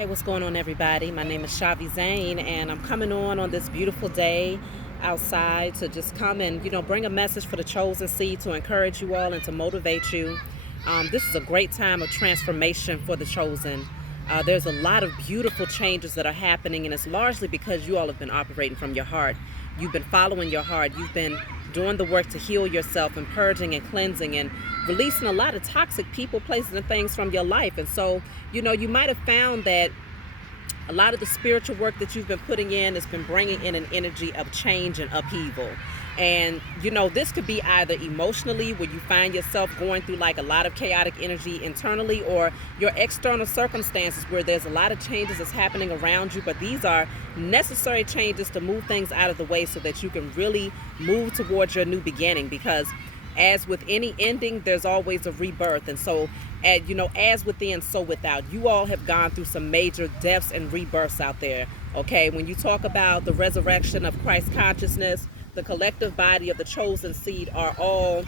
Hey, what's going on, everybody? My name is Shavi Zane, and I'm coming on this beautiful day outside to just come and, bring a message for the chosen seed to encourage you all and to motivate you. This is a great time of transformation for the chosen. There's a lot of beautiful changes that are happening, and it's largely because you all have been operating from your heart. You've been following your heart. You've been doing the work to heal yourself and purging and cleansing and releasing a lot of toxic people, places, and things from your life. And so, you might have found that a lot of the spiritual work that you've been putting in has been bringing in an energy of change and upheaval. And, this could be either emotionally, where you find yourself going through like a lot of chaotic energy internally, or your external circumstances where there's a lot of changes that's happening around you. But these are necessary changes to move things out of the way so that you can really move towards your new beginning. Because as with any ending, there's always a rebirth. And so, as within, so without. You all have gone through some major deaths and rebirths out there. Okay, when you talk about the resurrection of Christ consciousness, the collective body of the chosen seed are all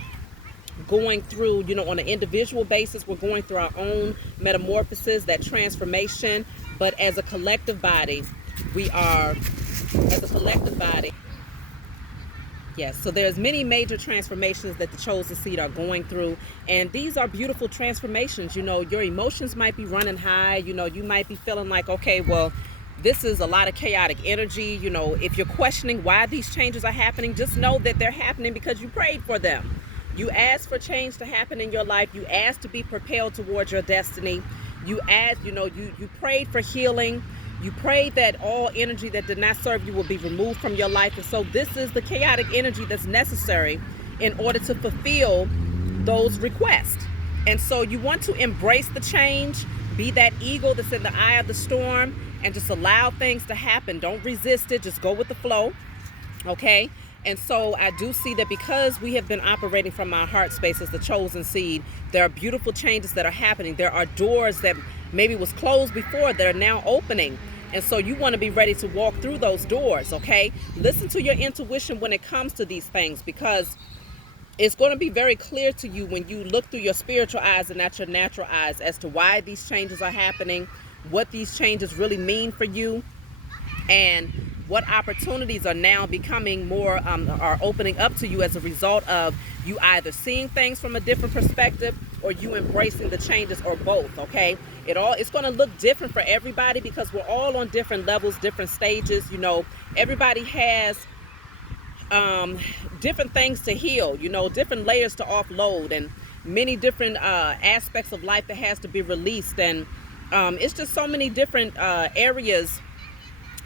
going through, on an individual basis, we're going through our own metamorphosis, that transformation. But as a collective body, yes, so there's many major transformations that the chosen seed are going through, and these are beautiful transformations. Your emotions might be running high. You might be feeling like, okay, well, this is a lot of chaotic energy. If you're questioning why these changes are happening, just know that they're happening because you prayed for them. You asked for change to happen in your life. You asked to be propelled towards your destiny. You asked, you prayed for healing. You prayed that all energy that did not serve you will be removed from your life. And so this is the chaotic energy that's necessary in order to fulfill those requests. And so you want to embrace the change, be that eagle that's in the eye of the storm, and just allow things to happen. Don't resist it. Just go with the flow. Okay? And so I do see that because we have been operating from our heart space as the chosen seed, there are beautiful changes that are happening. There are doors that maybe was closed before that are now opening. And so you want to be ready to walk through those doors, okay? Listen to your intuition when it comes to these things, because it's going to be very clear to you when you look through your spiritual eyes and not your natural eyes as to why these changes are happening, what these changes really mean for you, and what opportunities are now becoming more, are opening up to you as a result of you either seeing things from a different perspective or you embracing the changes, or both, okay? It's going to look different for everybody because we're all on different levels, different stages. Everybody has different things to heal, different layers to offload, and many different aspects of life that has to be released. And it's just so many different areas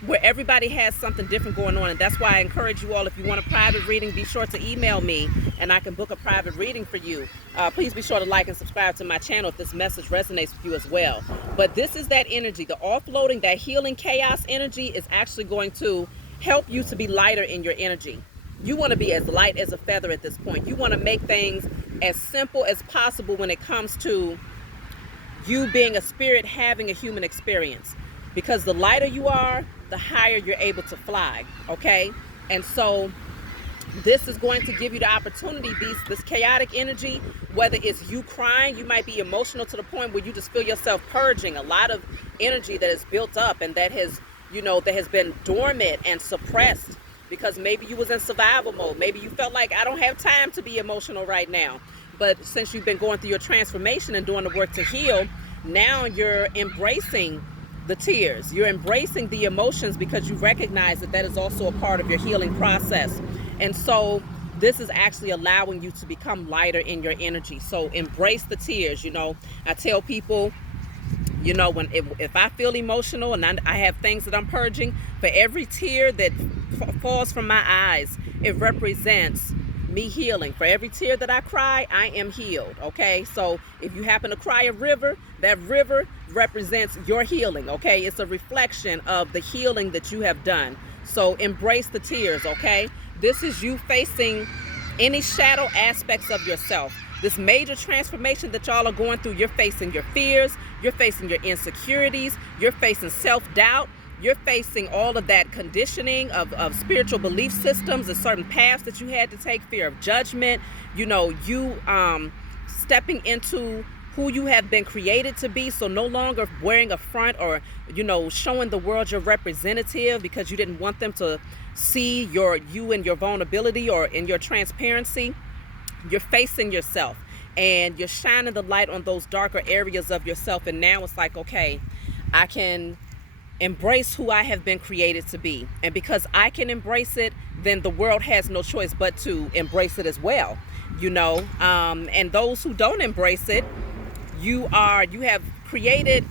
where everybody has something different going on. And that's why I encourage you all, if you want a private reading, be sure to email me and I can book a private reading for you. Please be sure to like and subscribe to my channel if this message resonates with you as well. But this is that energy, the offloading, that healing chaos energy is actually going to help you to be lighter in your energy. You want to be as light as a feather at this point. You want to make things as simple as possible when it comes to you being a spirit having a human experience. Because the lighter you are, the higher you're able to fly, okay? And so this is going to give you the opportunity, this chaotic energy, whether it's you crying, you might be emotional to the point where you just feel yourself purging a lot of energy that is built up and that has, that has been dormant and suppressed because maybe you was in survival mode. Maybe you felt like, I don't have time to be emotional right now. But since you've been going through your transformation and doing the work to heal, now you're embracing the tears. You're embracing the emotions because you recognize that is also a part of your healing process. And so this is actually allowing you to become lighter in your energy. So embrace the tears. I tell people, if I feel emotional and I have things that I'm purging, for every tear that falls from my eyes, it represents me healing. For every tear that I cry, I am healed, okay? So if you happen to cry a river, that river represents your healing, okay? It's a reflection of the healing that you have done. So embrace the tears, okay? This is you facing any shadow aspects of yourself. This major transformation that y'all are going through, you're facing your fears, you're facing your insecurities, you're facing self-doubt, you're facing all of that conditioning of spiritual belief systems and certain paths that you had to take, fear of judgment, you stepping into who you have been created to be. So no longer wearing a front or, showing the world your representative because you didn't want them to see you and your vulnerability or in your transparency. You're facing yourself and you're shining the light on those darker areas of yourself. And now it's like, okay, I can embrace who I have been created to be. And because I can embrace it, then the world has no choice but to embrace it as well. And those who don't embrace it, you have created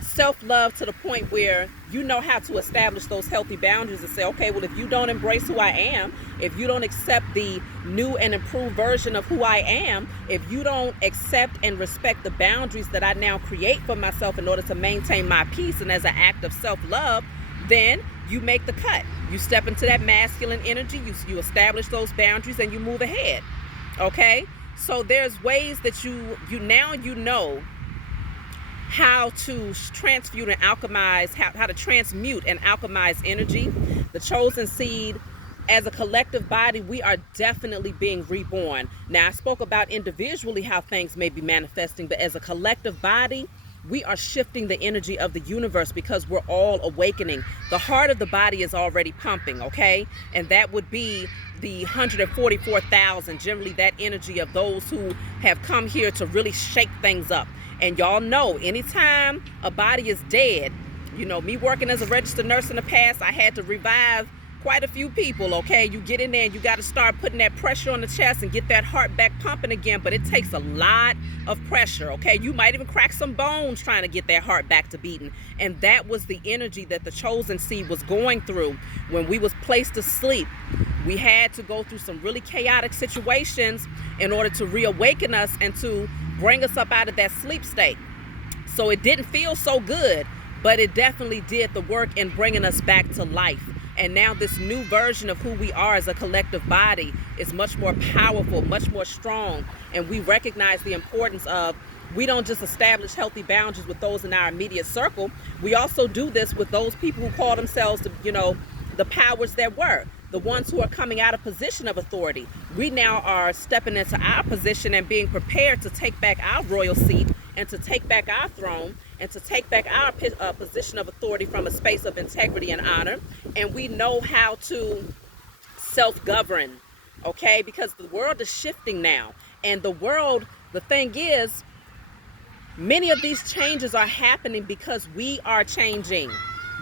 self-love to the point where you know how to establish those healthy boundaries and say, okay, well, if you don't embrace who I am, if you don't accept the new and improved version of who I am, if you don't accept and respect the boundaries that I now create for myself in order to maintain my peace and as an act of self-love, then you make the cut. You step into that masculine energy, you establish those boundaries, and you move ahead. Okay? So there's ways that you know how to transmute and alchemize, how to transmute and alchemize energy. The chosen seed, as a collective body, we are definitely being reborn. Now, I spoke about individually how things may be manifesting, but as a collective body, we are shifting the energy of the universe because we're all awakening. The heart of the body is already pumping, okay? And that would be the 144,000, generally that energy of those who have come here to really shake things up. And y'all know, anytime a body is dead, me working as a registered nurse in the past, I had to revive quite a few people, okay? You get in there and you got to start putting that pressure on the chest and get that heart back pumping again, but it takes a lot of pressure, okay? You might even crack some bones trying to get that heart back to beating. And that was the energy that the chosen seed was going through when we was placed to sleep. We had to go through some really chaotic situations in order to reawaken us and to bring us up out of that sleep state. So it didn't feel so good, but it definitely did the work in bringing us back to life. And now this new version of who we are as a collective body is much more powerful, much more strong. And we recognize the importance of, we don't just establish healthy boundaries with those in our immediate circle. We also do this with those people who call themselves, the powers that were, the ones who are coming out of position of authority. We now are stepping into our position and being prepared to take back our royal seat and to take back our throne and to take back our position of authority from a space of integrity and honor. And we know how to self-govern, okay? Because the world is shifting now. And the thing is, many of these changes are happening because we are changing.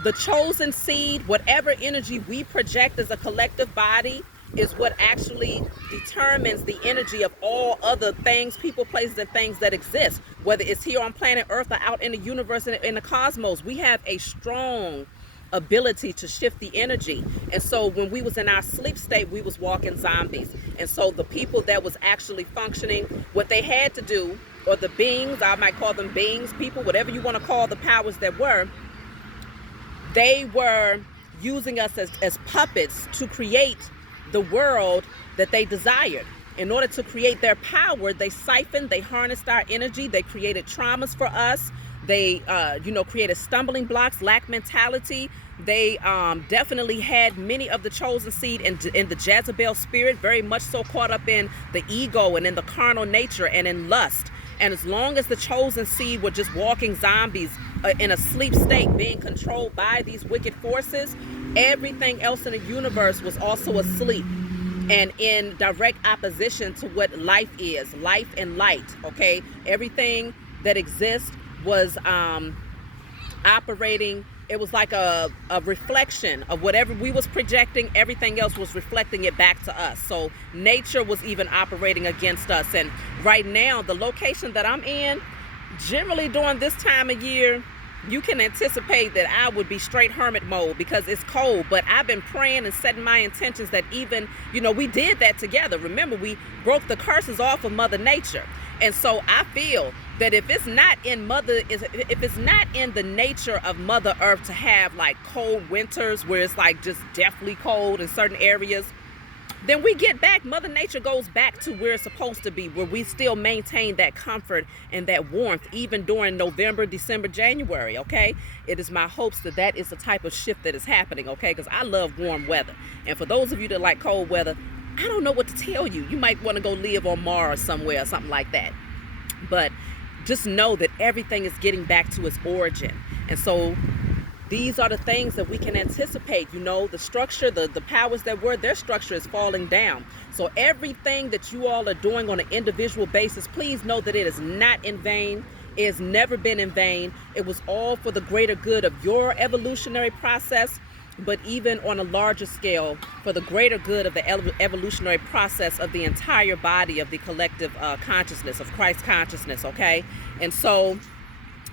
The chosen seed, whatever energy we project as a collective body, is what actually determines the energy of all other things, people, places, and things that exist. Whether it's here on planet Earth or out in the universe and in the cosmos, we have a strong ability to shift the energy. And so when we was in our sleep state, we was walking zombies. And so the people that was actually functioning, what they had to do, or the beings, I might call them beings, people, whatever you want to call the powers that were, they were using us as puppets to create the world that they desired. In order to create their power, they siphoned, they harnessed our energy, they created traumas for us, they created stumbling blocks, lack mentality. They definitely had many of the chosen seed in the Jezebel spirit, very much so caught up in the ego and in the carnal nature and in lust. And as long as the chosen seed were just walking zombies in a sleep state, being controlled by these wicked forces, everything else in the universe was also asleep and in direct opposition to what life is, life and light, okay? Everything that exists was operating. It was like a reflection of whatever we was projecting. Everything else was reflecting it back to us. So nature was even operating against us. And right now, the location that I'm in, generally during this time of year, you can anticipate that I would be straight hermit mode because it's cold. But I've been praying and setting my intentions that even, we did that together. Remember, we broke the curses off of Mother Nature. And so I feel that if it's not in the nature of Mother Earth to have like cold winters where it's like just deathly cold in certain areas, then we get back, Mother Nature goes back to where it's supposed to be, where we still maintain that comfort and that warmth even during November, December, January, okay? It is my hopes that that is the type of shift that is happening, okay? Because I love warm weather. And for those of you that like cold weather, I don't know what to tell you. You might want to go live on Mars somewhere or something like that. But just know that everything is getting back to its origin. And so these are the things that we can anticipate. The structure, the powers that were, their structure is falling down. So everything that you all are doing on an individual basis, please know that it is not in vain. It has never been in vain. It was all for the greater good of your evolutionary process, but even on a larger scale, for the greater good of the evolutionary process of the entire body of the collective consciousness, of Christ consciousness, okay? And so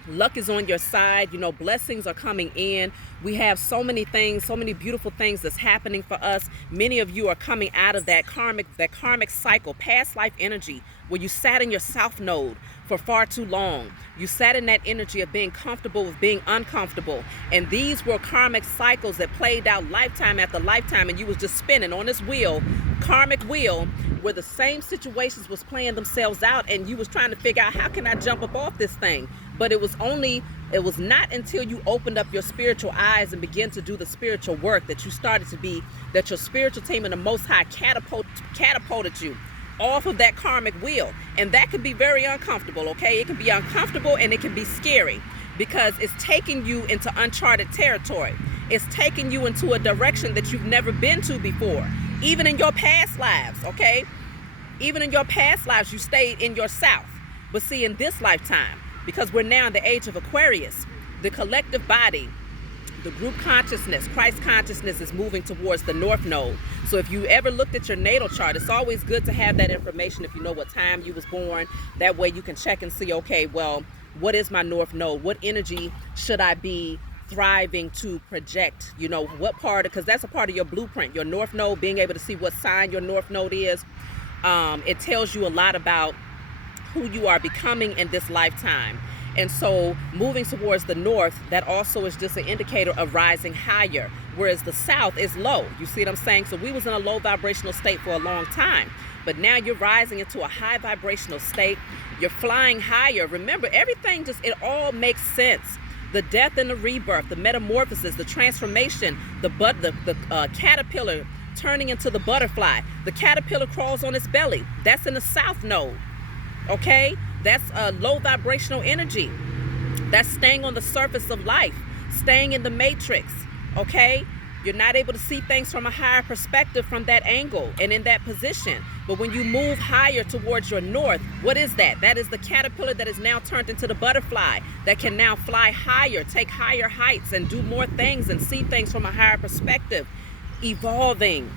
luck is on your side. Blessings are coming in. We have so many things, so many beautiful things that's happening for us. Many of you are coming out of that karmic cycle, past life energy, where you sat in your south node for far too long. You sat in that energy of being comfortable with being uncomfortable. And these were karmic cycles that played out lifetime after lifetime, and you was just spinning on this wheel, karmic wheel, where the same situations was playing themselves out, and you was trying to figure out, how can I jump up off this thing? But it was not until you opened up your spiritual eyes and began to do the spiritual work that you started to be, that your spiritual team and the Most High catapulted you off of that karmic wheel. And that can be very uncomfortable, okay? It can be uncomfortable and it can be scary, because it's taking you into uncharted territory. It's taking you into a direction that you've never been to before, even in your past lives, okay? Even in your past lives, you stayed in your south. But see, in this lifetime, because we're now in the age of Aquarius, the collective body, the group consciousness, Christ consciousness, is moving towards the north node. So if you ever looked at your natal chart, it's always good to have that information if you know what time you was born. That way you can check and see, okay, well, what is my north node? What energy should I be thriving to project? What part, because that's a part of your blueprint, your north node, being able to see what sign your north node is. It tells you a lot about who you are becoming in this lifetime. And so moving towards the north, that also is just an indicator of rising higher, whereas the south is low. You see what I'm saying? So we was in a low vibrational state for a long time, but now you're rising into a high vibrational state. You're flying higher. Remember, everything it all makes sense. The death and the rebirth, the metamorphosis, the transformation, the caterpillar turning into the butterfly. The caterpillar crawls on its belly. That's in the south node. Okay, that's a low vibrational energy. That's staying on the surface of life, staying in the matrix. Okay, you're not able to see things from a higher perspective from that angle and in that position. But when you move higher towards your north, what is that? That is the caterpillar that is now turned into the butterfly, that can now fly higher, take higher heights, and do more things and see things from a higher perspective, evolving.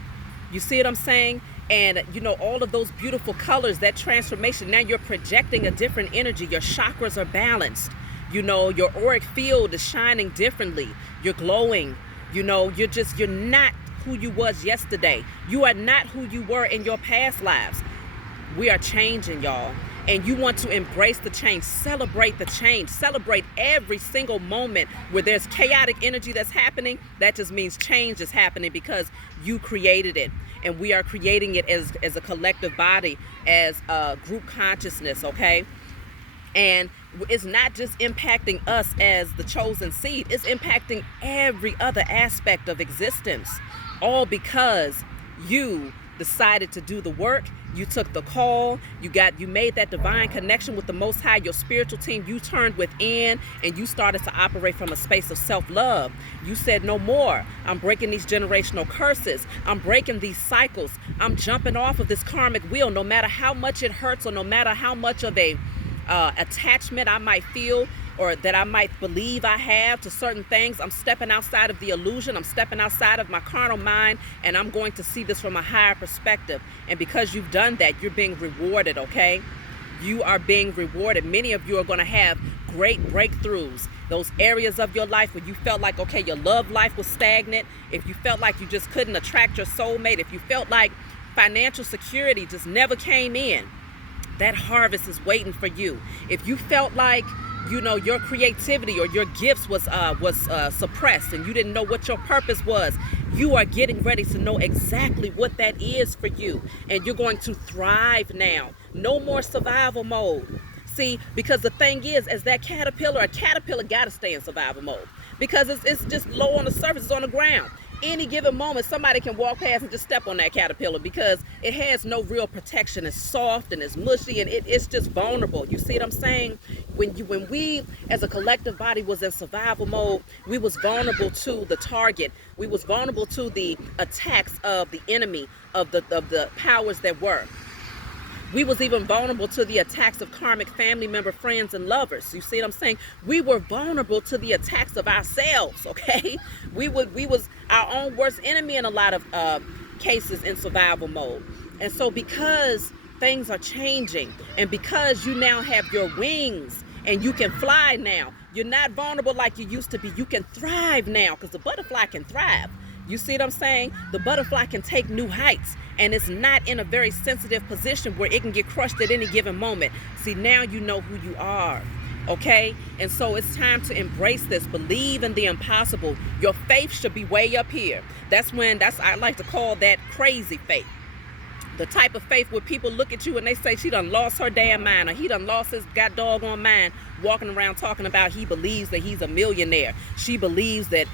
You see what I'm saying? And all of those beautiful colors, that transformation, now you're projecting a different energy. Your chakras are balanced. Your auric field is shining differently. You're glowing. You're not who you was yesterday. You are not who you were in your past lives. We are changing, y'all. And you want to embrace the change, celebrate the change, celebrate every single moment where there's chaotic energy that's happening. That just means change is happening because you created it. And we are creating it as a collective body, as a group consciousness, okay? And it's not just impacting us as the chosen seed, it's impacting every other aspect of existence, all because you decided to do the work. You took the call, you made that divine connection with the Most High, your spiritual team. You turned within and you started to operate from a space of self-love. You said, no more. I'm breaking these generational curses. I'm breaking these cycles. I'm jumping off of this karmic wheel, no matter how much it hurts or no matter how much of a attachment I might feel or that I might believe I have to certain things. I'm stepping outside of the illusion. I'm stepping outside of my carnal mind, and I'm going to see this from a higher perspective. And because you've done that, you're being rewarded, okay? You are being rewarded. Many of you are going to have great breakthroughs. Those areas of your life where you felt like, okay, your love life was stagnant. If you felt like you just couldn't attract your soulmate, if you felt like financial security just never came in, that harvest is waiting for you. If you felt like, your creativity or your gifts was suppressed and you didn't know what your purpose was, you are getting ready to know exactly what that is for you. And you're going to thrive now. No more survival mode. See, because the thing is, as that caterpillar, a caterpillar got to stay in survival mode because it's just low on the surface, it's on the ground. any given moment, somebody can walk past and just step on that caterpillar because it has no real protection. It's soft and it's mushy and it's just vulnerable. You see what I'm saying? When we as a collective body was in survival mode, we was vulnerable to the target. We was vulnerable to the attacks of the enemy, of the powers that were. We was even vulnerable to the attacks of karmic family member, friends, and lovers. You see what I'm saying? We were vulnerable to the attacks of ourselves, okay? We was our own worst enemy in a lot of cases in survival mode. And so because things are changing and because you now have your wings and you can fly now, you're not vulnerable like you used to be. You can thrive now because the butterfly can thrive. You see what I'm saying? The butterfly can take new heights, and it's not in a very sensitive position where it can get crushed at any given moment. See, now you know who you are, okay? And so it's time to embrace this. Believe in the impossible. Your faith should be way up here. I like to call that crazy faith. The type of faith where people look at you and they say she done lost her damn mind, or he done lost his god doggone mind, walking around talking about he believes that he's a millionaire. She believes that,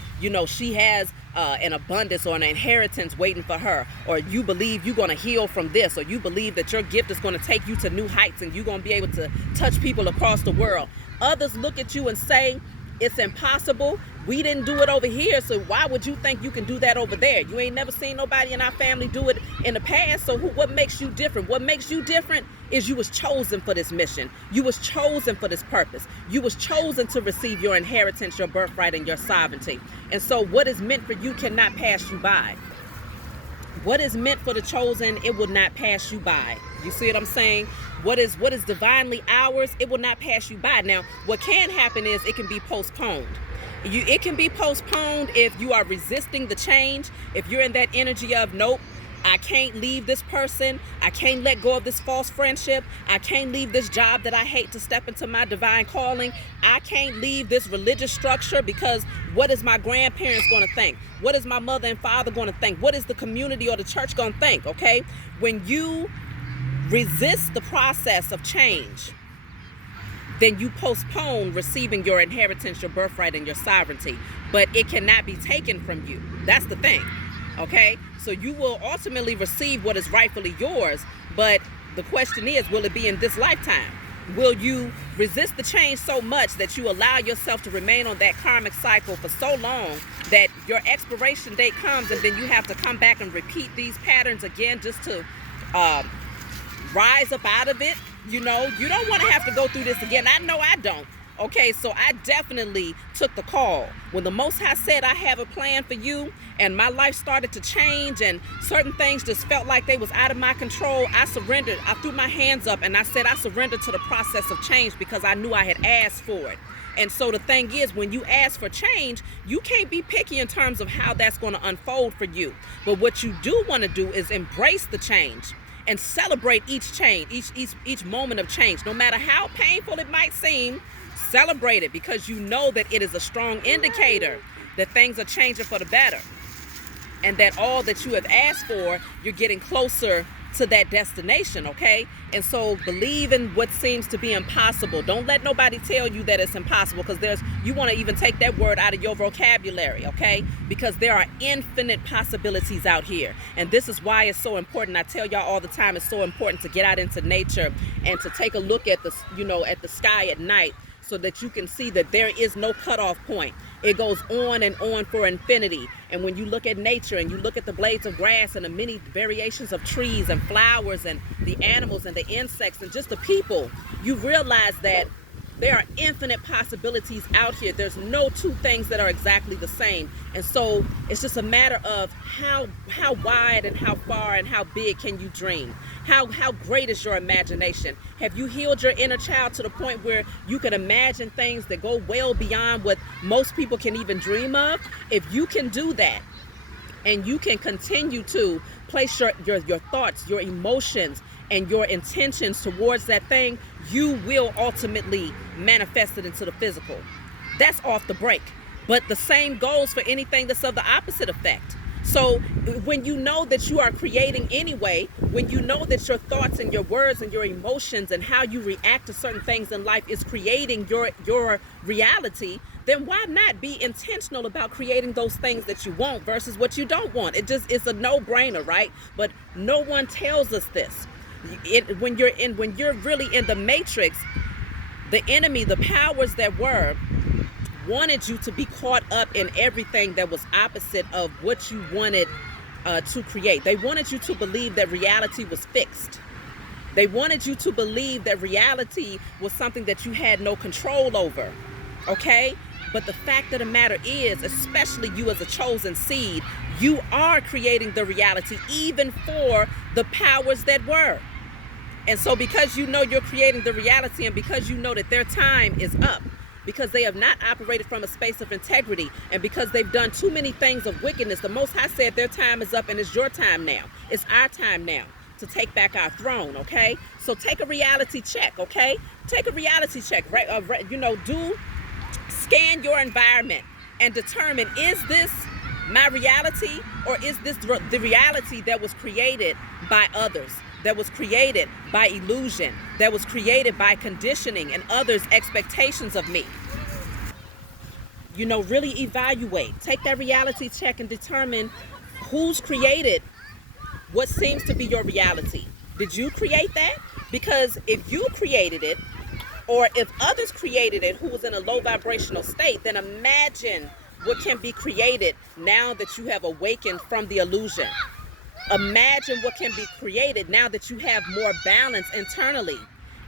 she has an abundance or an inheritance waiting for her, or you believe you're going to heal from this, or you believe that your gift is going to take you to new heights and you're going to be able to touch people across the world. Others look at you and say, it's impossible. We didn't do it over here, so why would you think you can do that over there? You ain't never seen nobody in our family do it in the past, so what makes you different? What makes you different is you was chosen for this mission. You was chosen for this purpose. You was chosen to receive your inheritance, your birthright, and your sovereignty. And so what is meant for you cannot pass you by. What is meant for the chosen, it will not pass you by. You see what I'm saying? What is divinely ours, it will not pass you by. Now, what can happen is it can be postponed. It can be postponed if you are resisting the change, if you're in that energy of, nope, I can't leave this person. I can't let go of this false friendship. I can't leave this job that I hate to step into my divine calling. I can't leave this religious structure because what is my grandparents going to think? What is my mother and father going to think? What is the community or the church going to think? Okay? When you resist the process of change, then you postpone receiving your inheritance, your birthright, and your sovereignty. But it cannot be taken from you. That's the thing. Okay? So you will ultimately receive what is rightfully yours, but the question is, will it be in this lifetime? Will you resist the change so much that you allow yourself to remain on that karmic cycle for so long that your expiration date comes and then you have to come back and repeat these patterns again just to rise up out of it? You don't want to have to go through this again. I know I don't. Okay, so I definitely took the call. When the Most High said, I have a plan for you, and my life started to change, and certain things just felt like they was out of my control, I surrendered. I threw my hands up, and I said I surrendered to the process of change because I knew I had asked for it. And so the thing is, when you ask for change, you can't be picky in terms of how that's going to unfold for you. But what you do want to do is embrace the change and celebrate each change, each moment of change. No matter how painful it might seem, celebrate it because you know that it is a strong indicator that things are changing for the better and that all that you have asked for, you're getting closer to that destination, okay? And so believe in what seems to be impossible. Don't let nobody tell you that it's impossible because you want to even take that word out of your vocabulary, okay? Because there are infinite possibilities out here. And this is why it's so important. I tell y'all all the time, it's so important to get out into nature and to take a look at at the sky at night, so that you can see that there is no cutoff point. It goes on and on for infinity. And when you look at nature and you look at the blades of grass and the many variations of trees and flowers and the animals and the insects and just the people, you realize that there are infinite possibilities out here. There's no two things that are exactly the same. And so it's just a matter of how wide and how far and how big can you dream? How great is your imagination? Have you healed your inner child to the point where you can imagine things that go well beyond what most people can even dream of? If you can do that, and you can continue to place your thoughts, your emotions, and your intentions towards that thing, you will ultimately manifest it into the physical. That's off the break. But the same goes for anything that's of the opposite effect. So when you know that you are creating anyway, when you know that your thoughts and your words and your emotions and how you react to certain things in life is creating your reality, then why not be intentional about creating those things that you want versus what you don't want? It's a no-brainer, right? But no one tells us this. When you're really in the matrix, the enemy, the powers that were, wanted you to be caught up in everything that was opposite of what you wanted to create. They wanted you to believe that reality was fixed. They wanted you to believe that reality was something that you had no control over. Okay? But the fact of the matter is, especially you as a chosen seed, you are creating the reality even for the powers that were. And so because you know you're creating the reality, and because you know that their time is up, because they have not operated from a space of integrity, and because they've done too many things of wickedness, the Most High said their time is up, and it's your time now. It's our time now to take back our throne, okay? So take a reality check, okay? Take a reality check, scan your environment and determine, is this my reality, or is this the reality that was created by others, that was created by illusion, that was created by conditioning and others' expectations of me? Really evaluate. Take that reality check and determine who's created what seems to be your reality. Did you create that? Because if you created it, or if others created it who was in a low vibrational state, then imagine what can be created now that you have awakened from the illusion. Imagine what can be created now that you have more balance internally.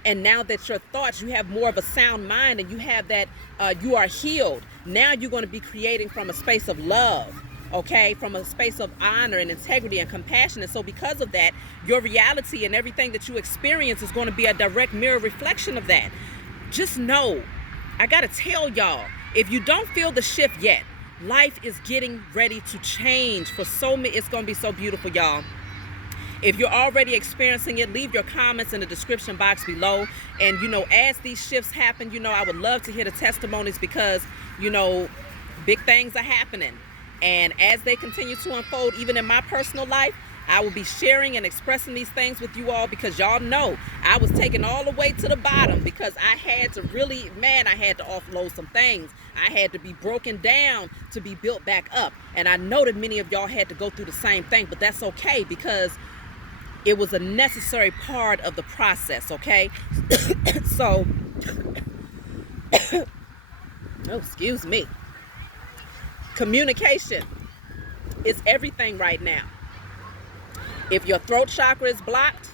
And now that your thoughts, you have more of a sound mind, and you have that, you are healed. Now you're going to be creating from a space of love, okay? From a space of honor and integrity and compassion. And so because of that, your reality and everything that you experience is going to be a direct mirror reflection of that. Just know, I got to tell y'all, if you don't feel the shift yet, life is getting ready to change for so many. It's going to be so beautiful, y'all. If you're already experiencing it, leave your comments in the description box below. And, as these shifts happen, I would love to hear the testimonies, because, big things are happening. And as they continue to unfold, even in my personal life, I will be sharing and expressing these things with you all, because y'all know I was taken all the way to the bottom, because I had to I had to offload some things. I had to be broken down to be built back up. And I know that many of y'all had to go through the same thing, but that's okay, because it was a necessary part of the process, okay? So, oh, excuse me. Communication is everything right now. If your throat chakra is blocked,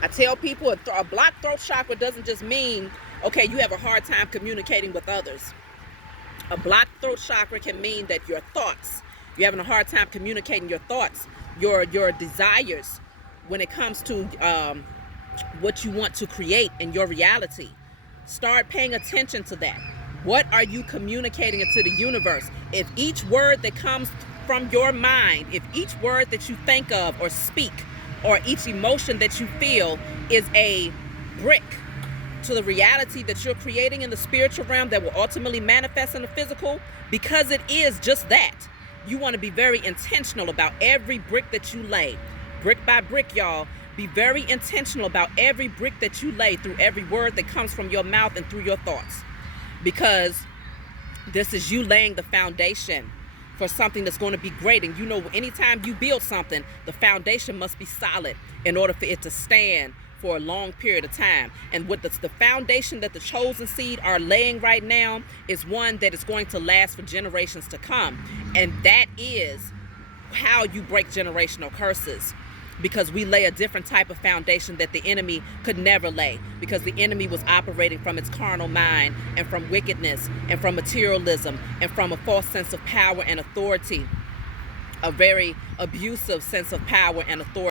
I tell people a blocked throat chakra doesn't just mean, okay, you have a hard time communicating with others. A blocked throat chakra can mean that your thoughts, you're having a hard time communicating your thoughts, your desires when it comes to what you want to create in your reality. Start paying attention to that. What are you communicating into the universe? If each word that comes from your mind, if each word that you think of or speak, or each emotion that you feel is a brick to the reality that you're creating in the spiritual realm that will ultimately manifest in the physical, because it is just that, you want to be very intentional about every brick that you lay. Brick by brick, y'all. Be very intentional about every brick that you lay, through every word that comes from your mouth and through your thoughts. Because this is you laying the foundation for something that's going to be great. And anytime you build something, the foundation must be solid in order for it to stand for a long period of time. And what the foundation that the chosen seed are laying right now is one that is going to last for generations to come. And that is how you break generational curses, because we lay a different type of foundation that the enemy could never lay, because the enemy was operating from its carnal mind and from wickedness and from materialism and from a false sense of power and authority, a very abusive sense of power and authority.